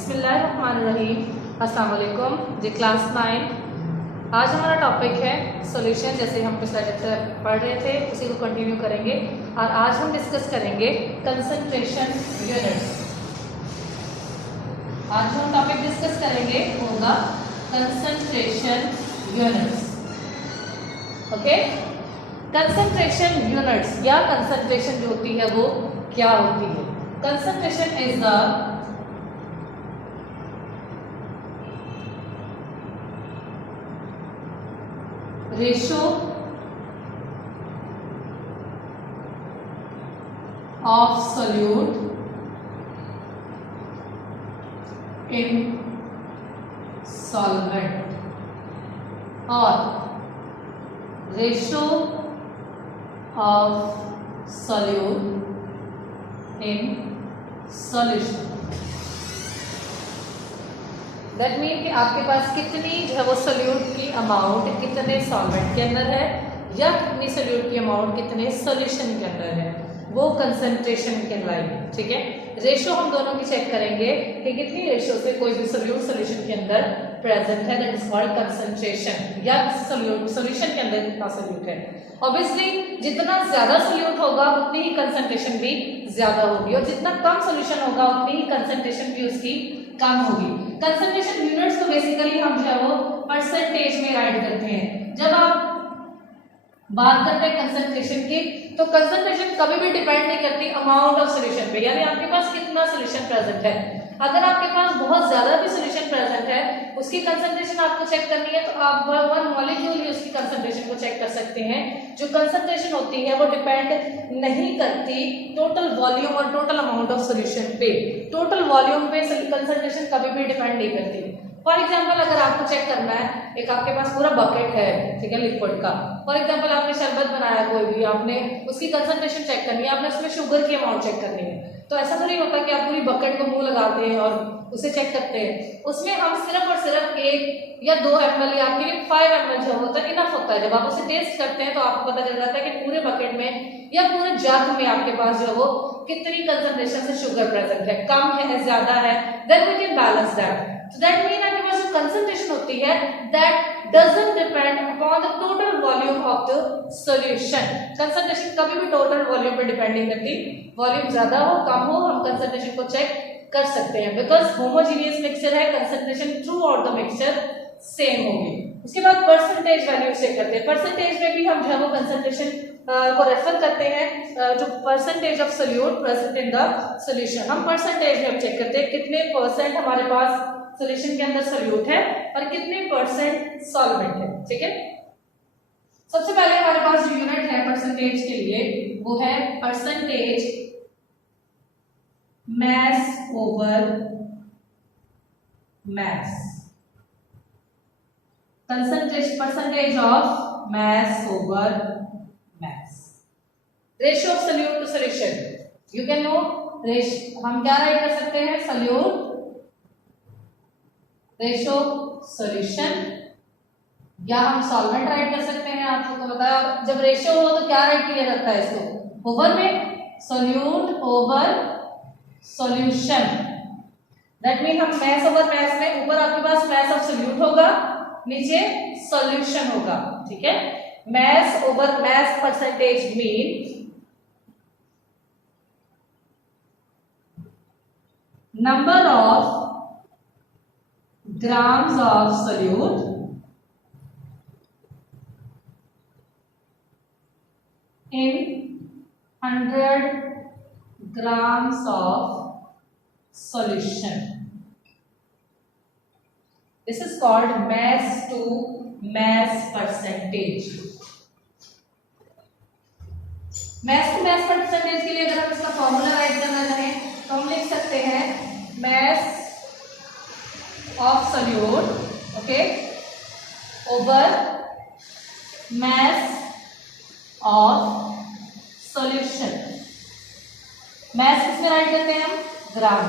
बिस्मिल्लाहिर्रहमानिर्रहीम। अस्सलाम वालेकुम जी। क्लास 9 आज हमारा टॉपिक है सॉल्यूशन। जैसे हम पिछला चैप्टर पढ़ रहे थे उसी को कंटिन्यू करेंगे और आज हम डिस्कस करेंगे कंसंट्रेशन यूनिट्स। आज जो हम टॉपिक डिस्कस करेंगे होगा concentration units. Okay, concentration units या कंसंट्रेशन जो होती है वो क्या होती है? Concentration is the ratio of solute in solvent or ratio of solute in solution। That mean कि आपके पास कितनी जो है वो सोल्यूट की अमाउंट कितने सॉल्वेंट के अंदर है या कितनी सोल्यूट की अमाउंट कितने सॉल्यूशन के अंदर है, वो कंसंट्रेशन कहलाएगी। ठीक है, रेशो हम दोनों की चेक करेंगे कि कितनी रेशो से कोई भी सोल्यूट सॉल्यूशन के अंदर प्रेजेंट है, दैट इज कॉल्ड कंसंट्रेशन। या सॉल्यूशन के अंदर कितना सोल्यूट है। ऑब्वियसली जितना ज्यादा सोल्यूट होगा उतनी ही कंसंट्रेशन भी ज्यादा होगी और जितना कम सोल्यूशन होगा उतनी ही कंसंट्रेशन भी उसकी कम होगी। कंसंट्रेशन यूनिट्स तो बेसिकली हम जो है वो परसेंटेज में राइट करते हैं। जब आप बात करते हैं कंसंट्रेशन की तो कंसंट्रेशन कभी भी डिपेंड नहीं करती अमाउंट ऑफ सॉल्यूशन पे, यानी आपके पास कितना सॉल्यूशन प्रेजेंट है। अगर आपके पास बहुत ज्यादा भी सॉल्यूशन प्रेजेंट है, उसकी कंसंट्रेशन आपको चेक करनी है तो आप वन मॉलिक्यूल ही उसकी कंसंट्रेशन को चेक कर सकते हैं। जो कंसंट्रेशन होती है वो डिपेंड नहीं करती टोटल वॉल्यूम और टोटल अमाउंट ऑफ सॉल्यूशन पे। टोटल वॉल्यूम पे कंसंट्रेशन कभी भी डिपेंड नहीं करती। फॉर एग्जाम्पल अगर आपको चेक करना है, एक आपके पास पूरा बकेट है, ठीक है, लिक्विड का। फॉर एग्जाम्पल आपने शरबत बनाया कोई भी, आपने उसकी कंसंट्रेशन चेक करनी है, आपने उसमें शुगर की अमाउंट चेक करनी है। तो ऐसा तो नहीं होता कि आप पूरी बकेट को मुंह लगाते हैं और उसे चेक करते हैं। उसमें हम सिर्फ और सिर्फ 1 या 2 ml या आपके लिए 5 ml जो होता है इनफ होता है। जब आप उसे टेस्ट करते हैं तो आपको पता चल जाता है कि पूरे बकेट में या पूरे जग में आपके पास जो वो कितनी कंसंट्रेशन से शुगर प्रेजेंट है, कम है, ज्यादा है, then we can balance that. So that means आपके पास जो कंसंट्रेशन होती है that doesn't depend upon the total volume of the solution। Concentration कभी भी टोटल वॉल्यूम पे डिपेंड नहीं करती। वॉल्यूम ज्यादा हो कम हो हम कंसंट्रेशन को चेक कर सकते हैं बिकॉज होमोजीनियस मिक्सचर है, concentration through out the mixture same होगी। उसके बाद परसेंटेज वैल्यू चेक करते हैं। परसेंटेज में भी हम जो है वो कंसंट्रेशन को रेफर करते हैं, जो percentage of solute present in the solution. हम परसेंटेज में चेक करते हैं कितने परसेंट हमारे पास सॉल्यूशन के अंदर सोल्यूट है और कितने परसेंट सॉल्वेंट है। ठीक है, सबसे पहले हमारे पास जो यूनिट है परसेंटेज के लिए वो है percentage mass over mass. Concentration percentage of mass over mass. Ratio of solute to solution, you can know हम क्या राइट कर सकते हैं, सोल्यूट रेशो सॉल्यूशन, या हम सॉल्वेंट राइट कर सकते हैं। आपको तो बताया जब रेशियो हो तो क्या राइट किया जाता है इसको, ओवर में solute over solution. That mean हम मैस ओवर मैस में ऊपर आपके पास मैस ऑफ सोल्यूट होगा, नीचे सॉल्यूशन होगा। ठीक है, mass over mass percentage mean number of grams of solute in 100 grams of solution। This is called mass to mass percentage। mass to mass percentage के लिए अगर हम इसका फॉर्मूला राइट करना चाहें तो हम लिख सकते हैं mass of solute, okay, over mass of solution। mass किसमें राइट करते हैं हम, ग्राम।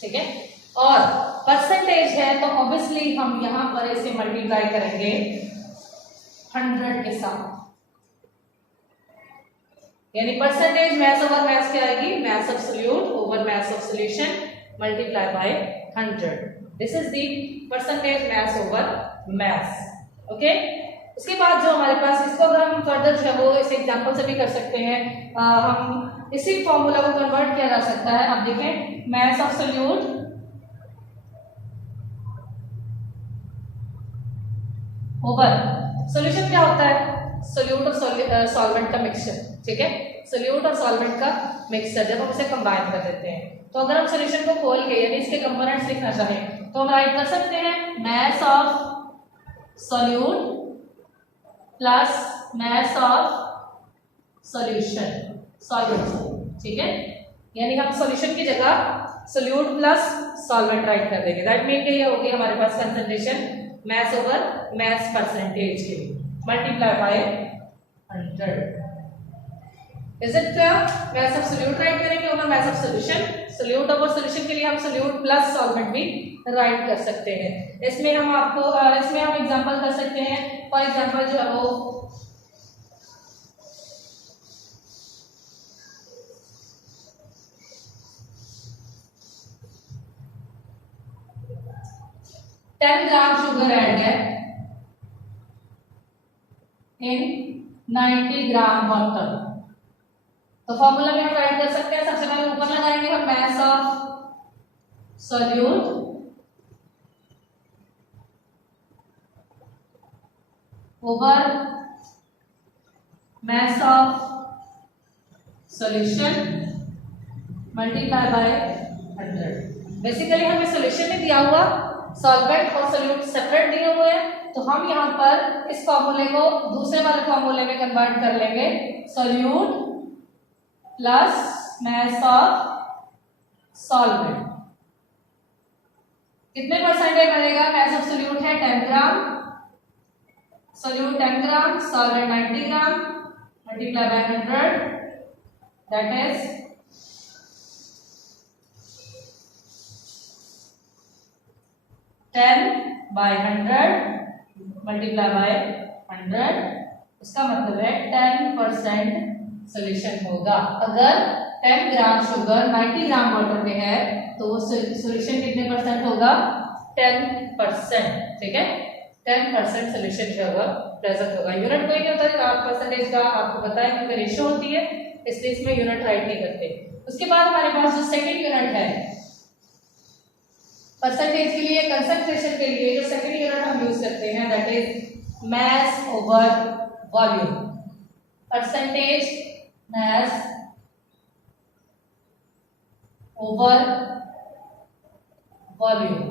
ठीक है, और परसेंटेज है तो ऑब्वियसली हम यहां पर इसे मल्टीप्लाई करेंगे 100 के साथ। यानी परसेंटेज मैथ्स ओवर मैथ्स क्या आएगी, maths of solute over maths of solution. multiply by 100. This is the percentage mass over mass. Okay. उसके बाद जो हमारे पास, इसको अगर हम फर्दर जो है वो इस एग्जांपल से भी कर सकते हैं, हम इसी फॉर्मूला को कन्वर्ट किया जा सकता है। अब देखें, mass of solute over solution क्या होता है, सोल्यूट और सॉल्वेंट का मिक्सचर। ठीक है, सोल्यूट और सॉल्वेंट का मिक्सचर जब हम इसे कंबाइन कर देते हैं, तो अगर हम सॉल्यूशन को खोल के यानी इसके कंपोनेंट्स लिखना चाहें तो हम राइट कर सकते हैं mass of solute plus mass of solution solvent. ठीक है, यानी हम सॉल्यूशन की जगह सोल्यूट प्लस सॉल्वेंट राइट कर देंगे। दैट मीन कि ये होगी हमारे पास concentration mass over mass percentage के लिए multiply by 100. Is it clear? mass of solute right करेंगे over mass of solution, solute over solution के लिए हम solute plus solvent भी राइट कर सकते हैं। इसमें हम एग्जांपल कर सकते हैं। फॉर एग्जांपल जो है वो 10 ग्राम शुगर ऐड है इन 90 ग्राम वाटर। तो फॉर्मूला में हम राइट कर सकते हैं। सबसे पहले ऊपर लगाएंगे हम mass of solute over mass of solution multiply by 100। Basically हमें सॉल्यूशन में दिया हुआ, सॉल्वेंट और सोल्यूट सेपरेट दिए हुए हैं, तो हम यहाँ पर इस फॉर्मूले को दूसरे वाले फॉर्मूले में कन्वर्ट कर लेंगे। Solute plus mass of solvent कितने परसेंटेज बनेगा? mass ऑफ सोल्यूट है 10 gram, solute 10 gram, solvent 90 gram, multiply by 100, that is 10 by 100 multiply by 100, इसका मतलब है 10% सोल्यूशन होगा। अगर 10 ग्राम शुगर 90 ग्राम वाटर में है तो वो सोल्यूशन कितने परसेंट होगा? 10%। ठीक है, 10% सोल्यूशन जो होगा प्रेजेंट होगा। यूनिट कोई नहीं होता है, आप परसेंटेज का आपको पता है क्योंकि रेशियो होती है, इसलिए इसमें यूनिट राइट नहीं करते। उसके बाद हमारे पास जो सेकंड यूनिट है परसेंटेज के लिए, कंसंट्रेशन के लिए जो सेकंड यूनिट हम यूज करते हैं that is mass over volume. Percentage mass over volume.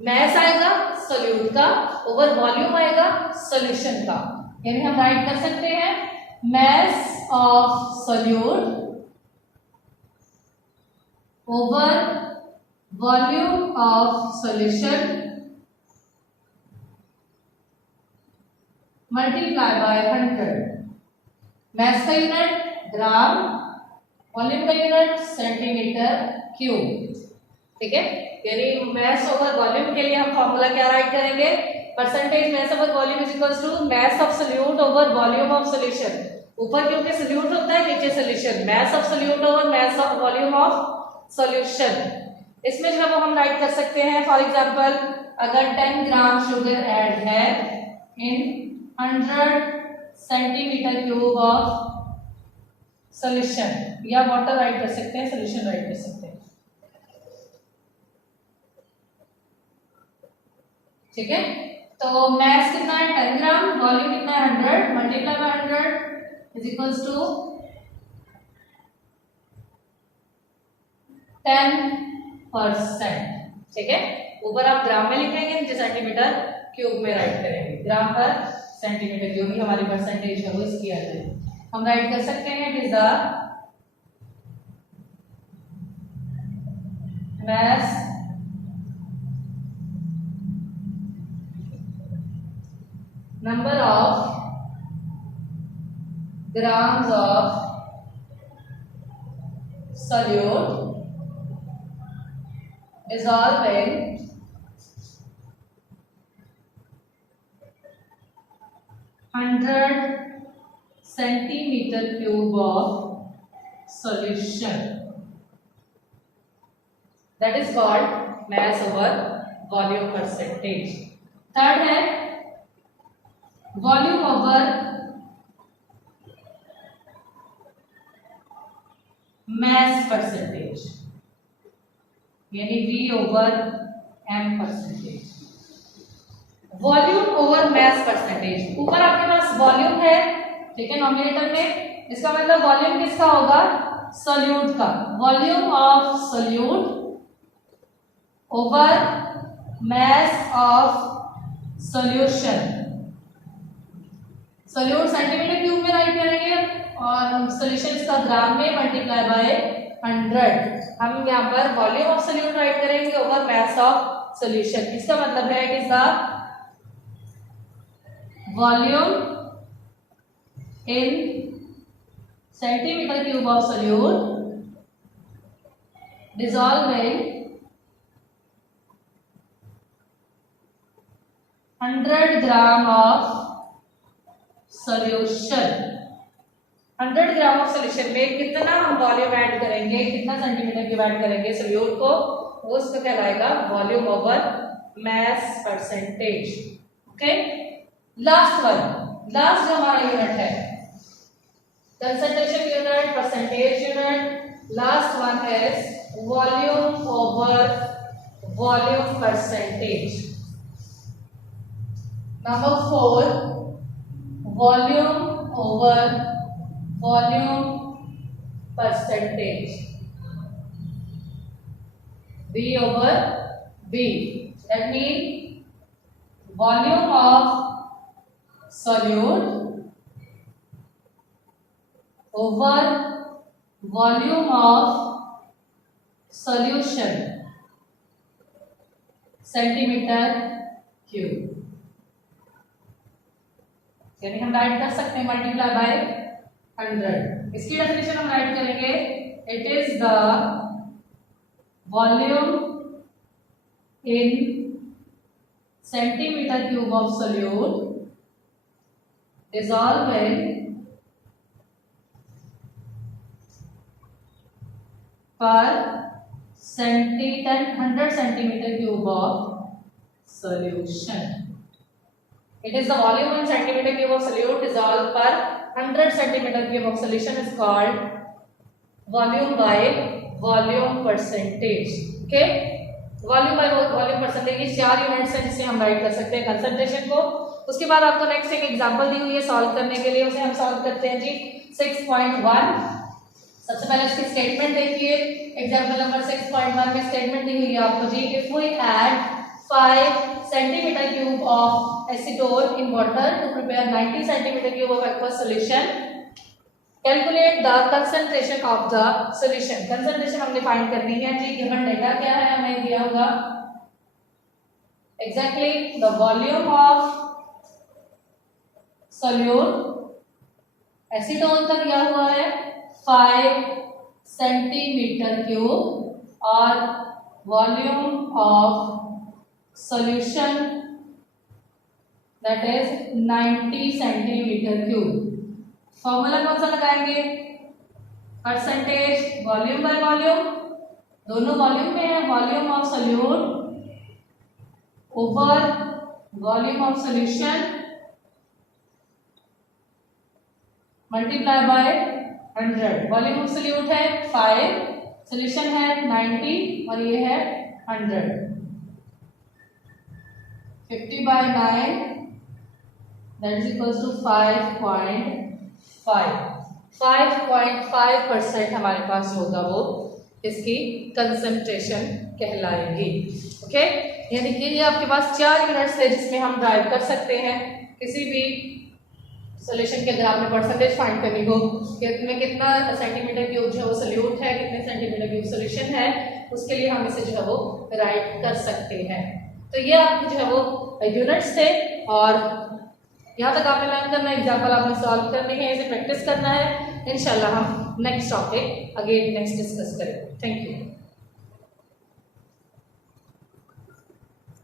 mass आएगा सोल्यूट का, ओवर वॉल्यूम आएगा सॉल्यूशन का, यानी हम राइट कर सकते हैं mass of solute over volume of solution multiply by 100। mass का यूनिट ग्राम, वॉल्यूम का यूनिट सेंटीमीटर क्यूब। ठीक है, यानी mass ओवर वॉल्यूम के लिए हम फॉर्मूला क्या राइट करेंगे? Percentage mass over volume is equals to mass of solute over volume of solution. ऊपर क्योंकि सोल्यूट होता है, नीचे solution, mass of solute over mass of volume of solution. इसमें जो है वो हम राइट कर सकते हैं। फॉर एग्जांपल अगर 10 ग्राम शुगर ऐड है इन 100 सेंटीमीटर क्यूब ऑफ सॉल्यूशन, या वाटर राइट कर सकते हैं, सॉल्यूशन राइट कर सकते हैं। ठीक है, तो mass कितना है 10 ग्राम, वॉल्यूम कितना है 100, multiply by 100 is equals to 10%। ठीक है, ऊपर आप ग्राम में लिखेंगे, नीचे सेंटीमीटर क्यूब में राइट करेंगे। ग्राम पर सेंटीमीटर जो भी हमारी परसेंटेज है वो इसकी आ जाएगी। हम राइट कर सकते हैं it is the mass number of grams of solute dissolved in 100 centimetre cube of solution, that is called mass over volume percentage. Third है वॉल्यूम ओवर mass परसेंटेज, यानी V over M percentage. Volume over mass percentage, ऊपर आपके पास volume है, ठीक है, nominator में, इसका मतलब वॉल्यूम किसका होगा, सोल्यूट का। Volume of solute over mass of solution. Solute centimetre cube में राइट करेंगे और सॉल्यूशन का ग्राम में मल्टीप्लाई बाय 100। हम यहाँ पर वॉल्यूम ऑफ सोल्यूट राइट करेंगे ओवर मैस ऑफ सॉल्यूशन। इसका मतलब है it is the volume in centimetre cube of solute dissolving 100 gram of solution. 100 gram of solution में कितना हम वॉल्यूम ऐड करेंगे, कितना सेंटीमीटर क्यूब ऐड करेंगे सोल्यूट को, वो उसको कहलाएगा volume over mass percentage. Okay, last one, last जो हमारा यूनिट है concentration unit, percentage unit. Last one is volume over volume percentage. Number 4, volume over volume percentage, V over V, that means volume of solute over volume of solution centimetre cube, यानी हम right कर सकते हैं multiply by 100। इसकी definition हम right करेंगे, it is the volume in centimetre cube of solute dissolving per 100 centimeter cube of solution. It is the volume in centimeter cube of solute dissolved per 100 centimeter cube of solution is called volume by volume percentage. Okay, volume by volume percentage, ये 4 units हैं जिससे हम right कर सकते हैं concentration को। उसके बाद आपको नेक्स्ट एक एग्जांपल दी हुई है सॉल्व करने के लिए, उसे हम सॉल्व करते हैं जी। 6.1, सबसे पहले इसकी स्टेटमेंट देखिए। एग्जांपल नंबर 6.1 में स्टेटमेंट दी हुई है आपको जी, if we add 5 centimetre cube of acetone in water to prepare 90 centimetre cube of aqueous solution, calculate the concentration of the solution. Concentration हमने फाइंड करनी है जी, गिवन डेटा क्या है हमें दिया होगा, exactly the volume of solute acetone का दिया हुआ है 5 सेंटीमीटर क्यूब और volume of solution that is 90 centimetre cube. Formula कौन सा लगाएंगे, परसेंटेज वॉल्यूम बाय वॉल्यूम, दोनों वॉल्यूम में है, volume of solute over volume of solution multiply by 100। Volume of solute है 5, सॉल्यूशन है 90 और ये है 100। 50 by 9 that is equals to 5.5% हमारे पास होगा, वो इसकी कंसंट्रेशन कहलाएगी। ओके, ये देखिए ये आपके पास 4 यूनिट्स है जिसमें हम ड्राइव कर सकते हैं किसी भी सॉल्यूशन के ग्राम में परसेंटेज फाइंड करनी हो कि इसमें कितना सेंटीमीटर क्यूब जो है वो सोल्यूट है, कितने सेंटीमीटर क्यूब सॉल्यूशन है, उसके लिए हम इसे जो है वो राइट कर सकते हैं। तो ये आपके जो है वो यूनिट्स थे और यहाँ तक आपने लर्न करना है, एग्जाम्पल आपने सॉल्व करने हैं, इसे प्रैक्टिस करना है। इंशाल्लाह हम next topic again next discuss करेंगे। Thank you.